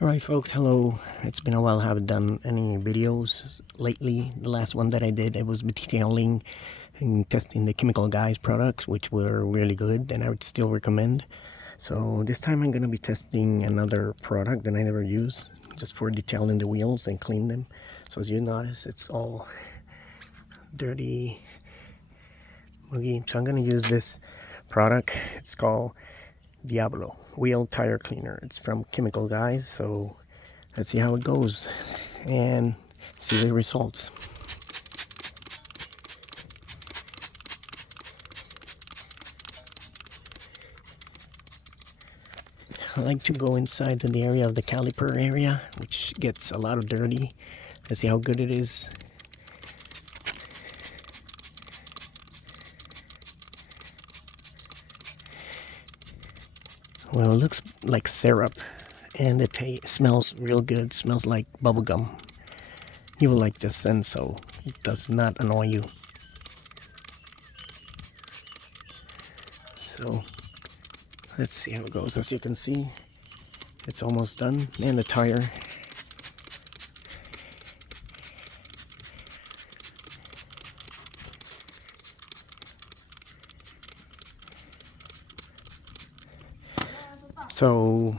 Alright folks, hello. It's been a while I haven't done any videos lately. The last one that I did, it was detailing and testing the Chemical Guys products, which were really good and I would still recommend. So this time I'm going to be testing another product that I never use, just for detailing the wheels and clean them. So as you notice, it's all dirty, muggy. So I'm going to use this product. It's called Diablo wheel tire cleaner. It's from Chemical Guys, so let's see how it goes and see the results. I like to go inside to the area of the caliper area, which gets a lot of dirty. Let's see how good it is. Well, it looks like syrup, and it smells real good. It smells like bubblegum. You will like this scent, so it does not annoy you. So let's see how it goes. As you can see, it's almost done, and the tire. So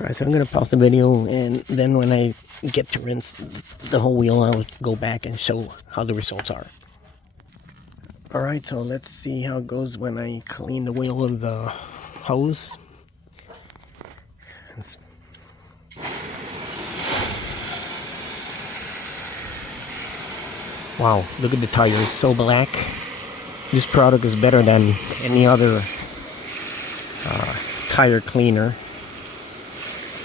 alright, so I'm going to pause the video, and then when I get to rinse the whole wheel, I'll go back and show how the results are. Alright, so let's see how it goes when I clean the wheel with the hose. Wow, look at the tire, it's so black. This product is better than any other tire cleaner.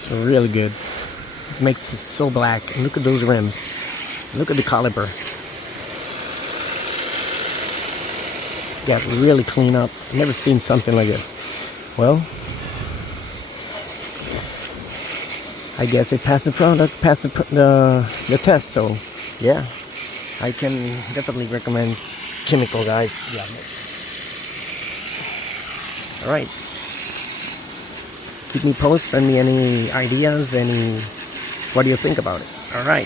It's really good. It makes it so black. And look at those rims. Look at the caliper. Yeah, really clean up. Never seen something like this. Well, I guess it passed the product, passed the test. So yeah, I can definitely recommend Chemical Guys. Yeah. All right. Keep me posted, send me any ideas, what do you think about it? All right.